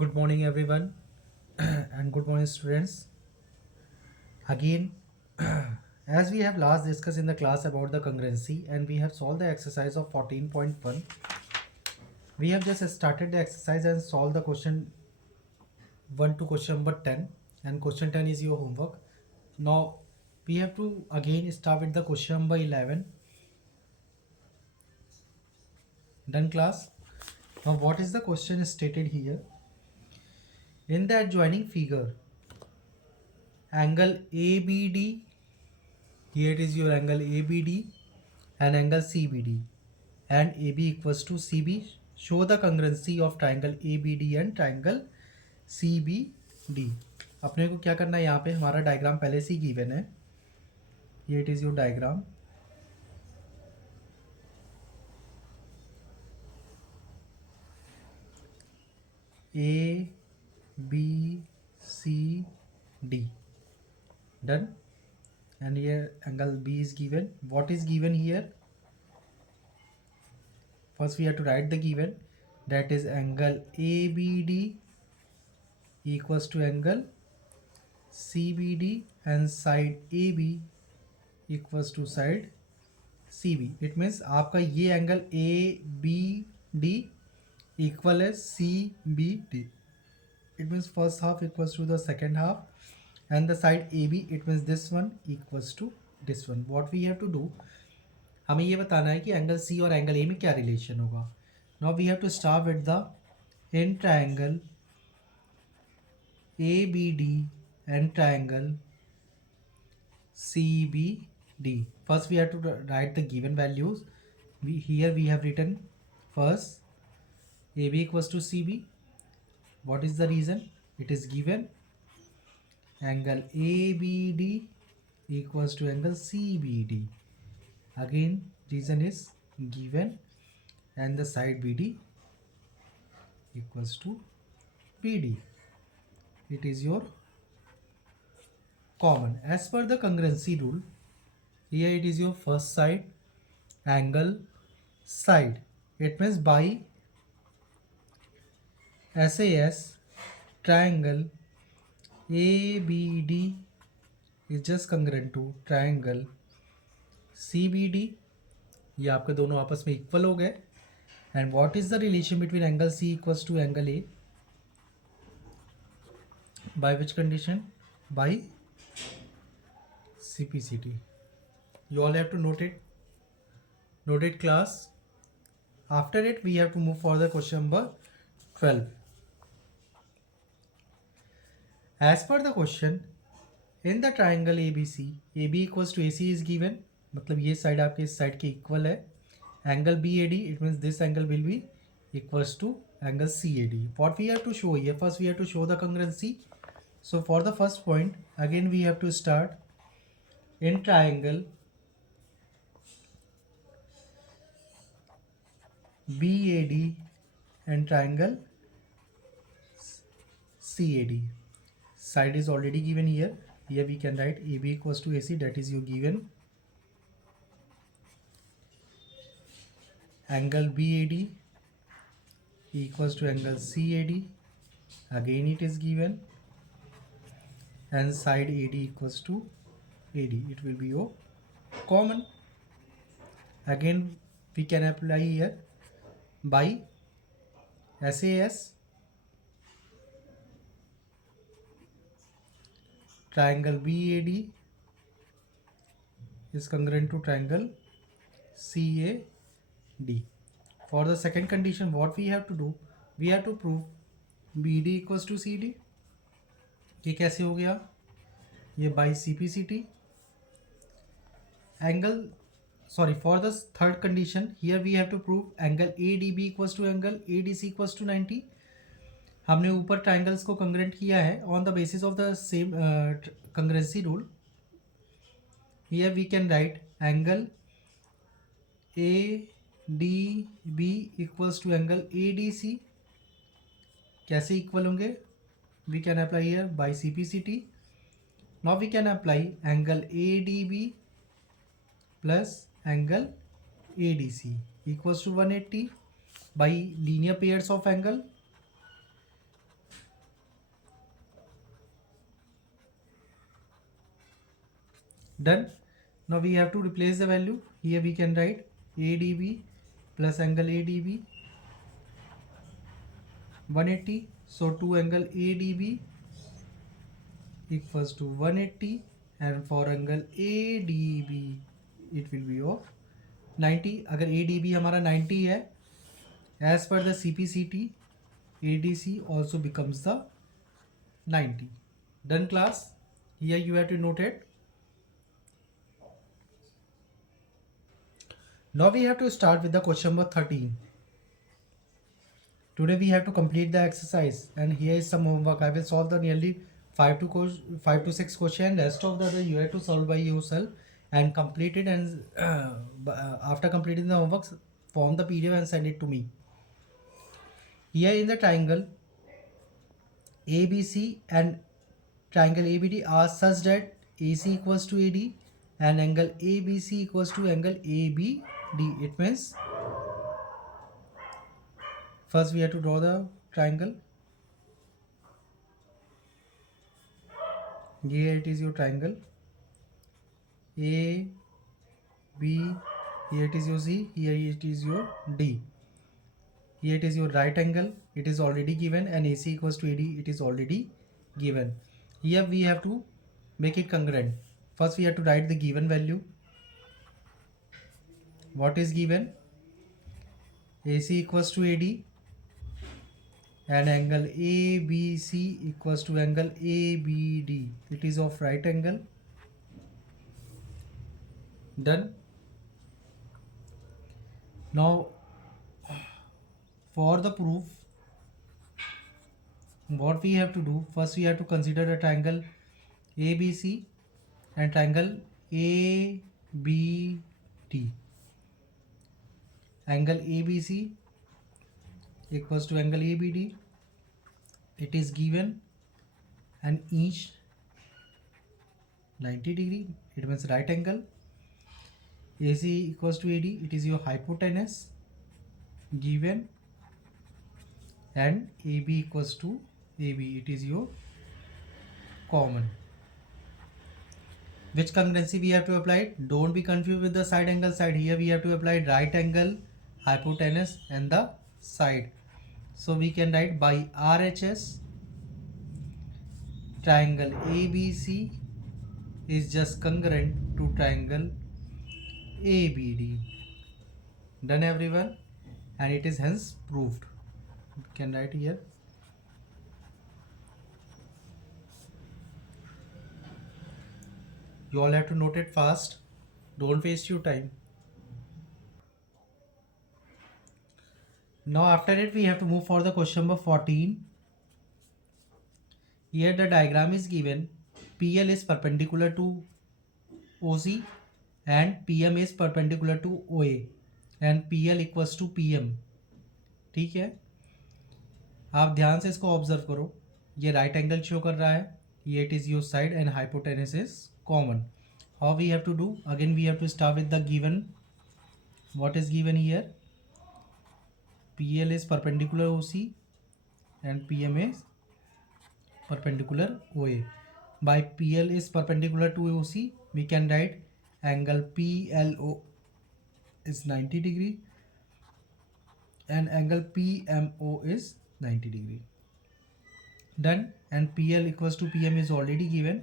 Good morning, everyone, and good morning, students. Again, as we have last discussed in the class about the congruency, and we have solved the exercise of 14.1, we have just started the exercise and solved the question 1 to question number 10, and question 10 is your homework. Now, we have to again start with the question number 11. Done, class? Now, what is the question stated here? In the adjoining figure, angle ABD, here it is your angle ABD and angle CBD, and AB equals to CB. Show the congruency of triangle ABD and triangle CBD. अपने को क्या करना है, यहाँ पे हमारा diagram पहले से ही गिवन है. ये it is your diagram. A B C D. Done. And here angle B is given. What is given here? First we have to write the given, that is angle ABD equals to angle CBD and side AB equals to side CB. It means आपका ये angle ABD equal है CBD. It means first half equals to the second half, and the side AB, it means this one equals to this one. What we have to do, हमें ये बताना है कि angle C और angle A में क्या relation होगा. Now we have to start with the in triangle ABD and triangle CBD. First we have to write the given values. Here we have written first AB equals to CB. What is the reason? It is given angle ABD equals to angle CBD. Again reason is given, and the side BD equals to BD. It is your common. As per the congruency rule, here it is your first side angle side. It means by SAS triangle ABD is just congruent to triangle CBD. ये आपके दोनों आपस में equal हो गए. And what is the relation between angle C equals to angle A? By which condition? By CPCT. You all have to note it. Note it, class. After it, we have to move for the question number 12. As per the question, in the triangle ABC, AB equals to AC is given. मतलब ये side आपके इस side के equal है. Angle BAD, it means this angle will be equals to angle CAD. What we have to show here? First we have to show the congruency. So for the first point, again we have to start in triangle BAD and triangle CAD. Side is already given here. Here we can write AB equals to AC, that is your given. Angle BAD equals to angle CAD, again it is given, and side AD equals to AD. It will be your common. Again we can apply here by SAS triangle BAD is congruent to triangle CAD. For the second condition, what we have to do, we have to prove BD equals to CD. ये कैसे हो गया? ये by CPCT. Angle, sorry, for the third condition, here we have to prove angle ADB equals to angle ADC equals to 90. हमने ऊपर triangles को congruent किया है on the basis of the same congruency rule. Here we can write angle ADB equals to angle ADC. कैसे equal होंगे? We can apply here by CPCT. Now we can apply angle ADB plus angle ADC equals to 180 by linear pairs of angle. Done. Now we have to replace the value. Here we can write ADB plus angle ADB 180. So 2 angle ADB equals to 180, and for angle ADB it will be of 90. अगर ADB हमारा 90 है, as per the CPCT, ADC also becomes the 90. Done class? Here you have to note it. Now we have to start with the question number 13. Today we have to complete the exercise, and here is some homework. I will solve the nearly 5 to 6 questions. Rest of the other you have to solve by yourself and complete it, and after completing the homework, form the PDF and send it to me. Here in the triangle ABC and triangle ABD are such that AC equals to AD and angle ABC equals to angle ABD. It means first we have to draw the triangle. Here it is your triangle A, B, here it is your C, here it is your D. Here it is your right angle, it is already given, and AC equals to AD, it is already given. Here we have to make it congruent. First we have to write the given value. What is given? AC equals to AD and angle ABC equals to angle ABD. It is of right angle. Done. Now for the proof, what we have to do, first we have to consider a triangle ABC and triangle ABD. Angle ABC equals to angle ABD. It is given and each 90 degree. It means right angle. AC equals to AD. It is your hypotenuse given, and AB equals to AB. It is your common. Which congruency we have to apply? Don't be confused with the side angle side. Here we have to apply right angle, hypotenuse and the side. So we can write by RHS, triangle ABC is just congruent to triangle ABD. Done everyone? And it is hence proved. You can write here. You all have to note it fast. Don't waste your time. Now after it we have to move for the question number 14. Here the diagram is given. PL is perpendicular to OC and PM is perpendicular to OA and PL equals to PM. ठीक है, आप ध्यान से इसको observe करो. ये right angle show कर रहा है, ये it is your side and hypotenuse is common. How we have to do? Again we have to start with the given. What is given here? PL is perpendicular OC and PM is perpendicular OA. By PL is perpendicular to OC, we can write angle PLO is 90 degree and angle PMO is 90 degree. Done. And PL equals to PM is already given,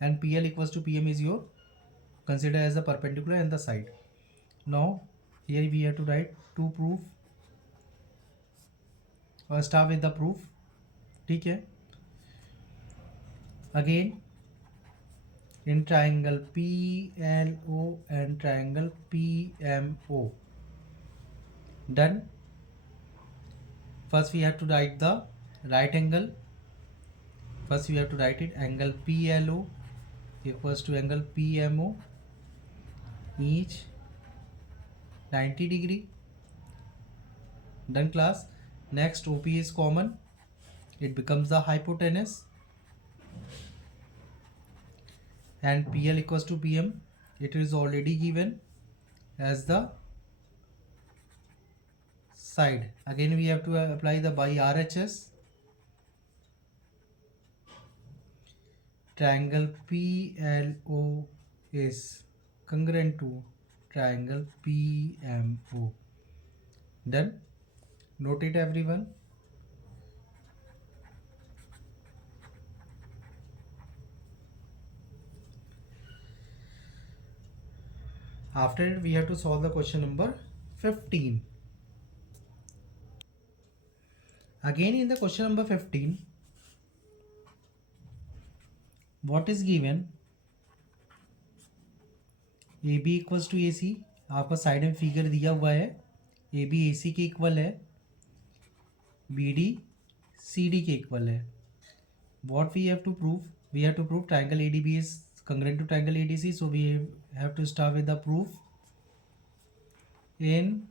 and PL equals to PM is your consider as the perpendicular and the side. Now here we have to write two proof. Start with the proof. ठीक है. Again in triangle PLO and triangle PMO. Done. First we have to write the right angle. First we have to write it, angle PLO equals to angle PMO, each 90 degree. Done class. Next OP is common, it becomes the hypotenuse, and PL equals to PM, it is already given as the side. Again we have to apply the by RHS. Triangle PLO is congruent to triangle PMO. Done. Note it everyone. After it, we have to solve the question number 15. Again, in the question number 15, what is given? AB equals to AC. आपका side में figure दिया हुआ है. AB AC के equal है, BD CD के equal है. What we have to prove? We have to prove triangle ADB is congruent to triangle ADC. So we have to start with the proof. In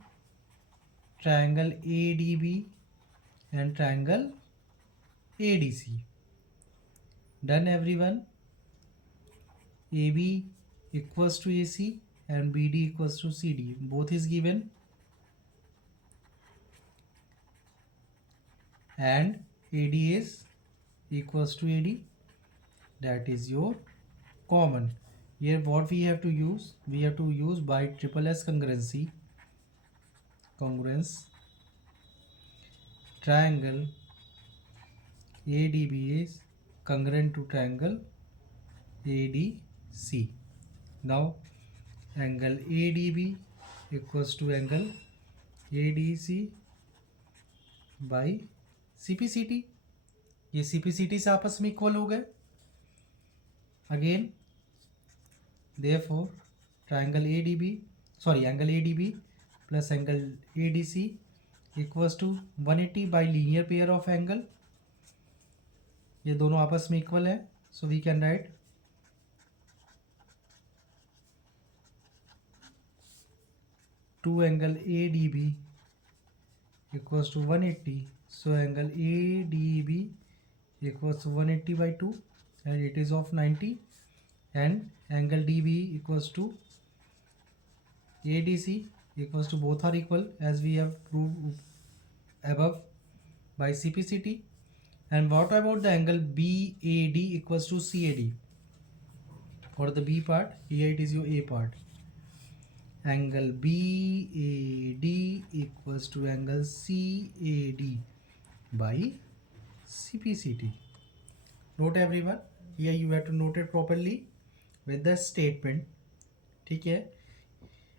triangle ADB and triangle ADC. Done everyone. AB equals to AC and BD equals to CD. Both is given. And AD is equals to AD. That is your common. Here what we have to use? We have to use by triple S congruency. Congruence. Triangle ADB is congruent to triangle ADC. Now angle ADB equals to angle ADC by CPCT. ये CPCT से आपस में equal हो गए. Again, therefore triangle angle ADB plus angle ADC equals to 180 by linear pair of angle. ये दोनों आपस में इक्वल है. So we can write 2 angle ADB equals to 180. So angle ADB equals to 180 by 2 and it is of 90, and angle DB equals to ADC equals to, both are equal as we have proved above by CPCT. And what about the angle BAD equals to CAD? Or the B part? Here it is your A part. Angle BAD equals to angle CAD by CPCT. Note everyone. Here you have to note it properly with the statement. ठीक है.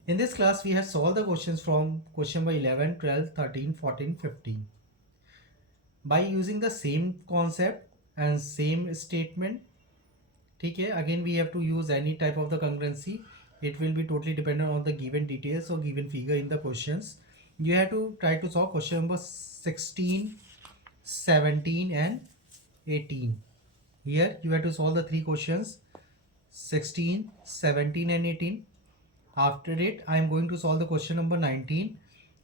In this class we have solved the questions from question number 11, 12, 13, 14, 15 by using the same concept and same statement. ठीक है. Again we have to use any type of the congruency. It will be totally dependent on the given details or given figure in the questions. You have to try to solve question number 16, 17 and 18. Here you have to solve the three questions 16, 17 and 18. After it I am going to solve the question number 19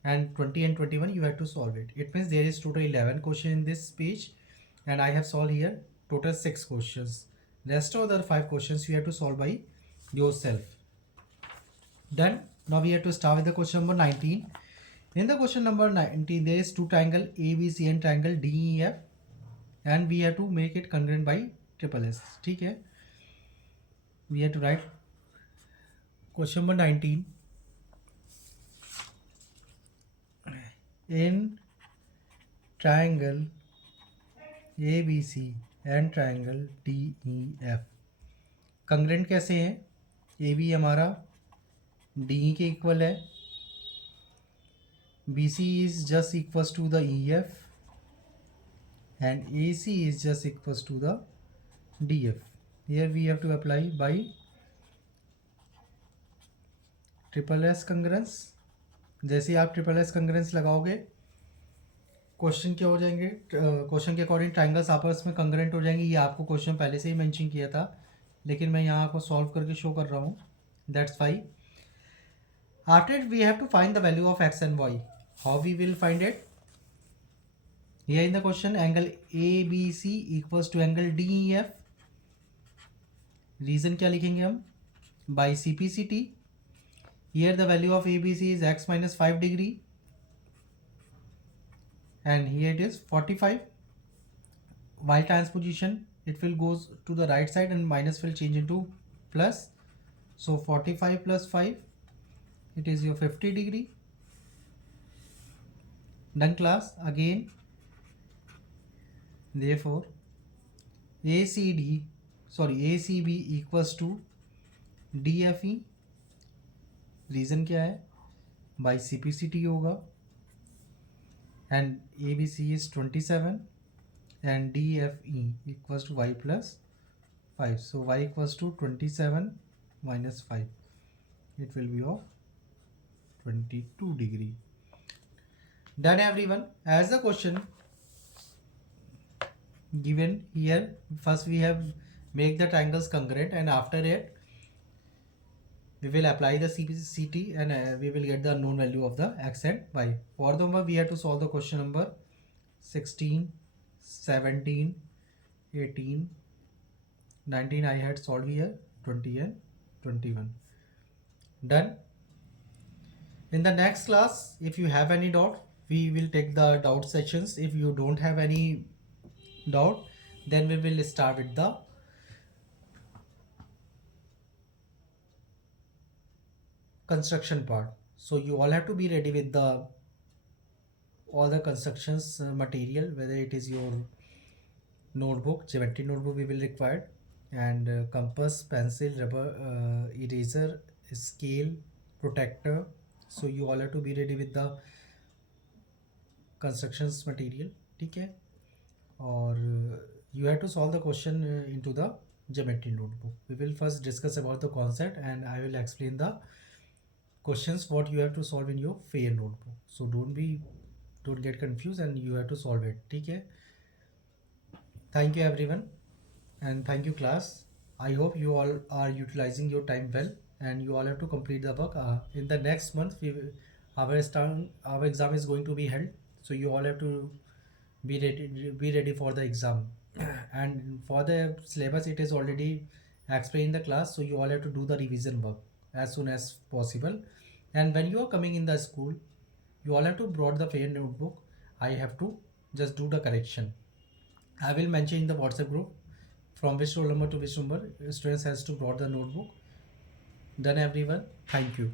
and 20 and 21. You have to solve it. It means there is total 11 questions in this page and I have solved here total 6 questions. Rest of the 5 questions you have to solve by yourself. Done. Now we have to start with the question number 19. In the question number 19 there is two triangle ABC and triangle DEF and we have to make it congruent by triple S. ठीक है. We have to write question number 19. In triangle ABC and triangle DEF congruent कैसे हैं? AB हमारा DE के equal है, BC is just equals to the EF and AC is just equals to the DF. Here we have to apply by triple S congruence. जैसे आप triple S कंग्रेंस लगाओगे question क्या हो जाएंगे? क्वेश्चन के अकॉर्डिंग ट्राइंगल्स आपस में कंग्रेंट हो जाएंगे. ये आपको क्वेश्चन पहले से ही मेंशन किया था लेकिन मैं यहाँ आपको सॉल्व करके शो कर रहा हूँ. That's why. After it we have to find the value of x and y. How we will find it? Here in the question angle A B C equals to angle D E F. Reason क्या लिखेंगे हम? By C P C T. Here the value of ABC is x minus 5 degree and here it is 45. While transposition it will goes to the right side and minus will change into plus. So 45 plus 5, it is your 50 degree. Done class. Again, therefore ACB equals to DFE. Reason क्या है? By CPCT होगा. And ABC is 27 and DFE equals to y plus 5. So y equals to 27 minus 5. It will be of 22 degree. Done everyone. As the question given here, first we have make the triangles congruent, and after it we will apply the CPCT, and we will get the unknown value of the x and y. For the number we have to solve the question number 16, 17, 18, 19 I had solved here, 20 and 21. Done. In the next class, if you have any doubt, we will take the doubt sections. If you don't have any doubt, then we will start with the construction part. So you all have to be ready with the all the constructions material, whether it is your notebook, geometry notebook we will require, and compass, pencil, rubber, eraser, scale, protector. So you all have to be ready with the constructions material. ठीक है? और you have to solve the question into the geometry notebook. We will first discuss about the concept, and I will explain the questions what you have to solve in your fair notebook. So don't get confused, and you have to solve it. ठीक है? Thank you everyone, and thank you class. I hope you all are utilizing your time well, and you all have to complete the work. In the next month, our exam is going to be held, so you all have to be ready for the exam. And for the syllabus, it is already explained in the class, so you all have to do the revision work as soon as possible. And when you are coming in the school, you all have to brought the fair notebook. I have to just do the correction. I will mention in the WhatsApp group from which roll number to which number students has to brought the notebook. Done everyone. Thank you.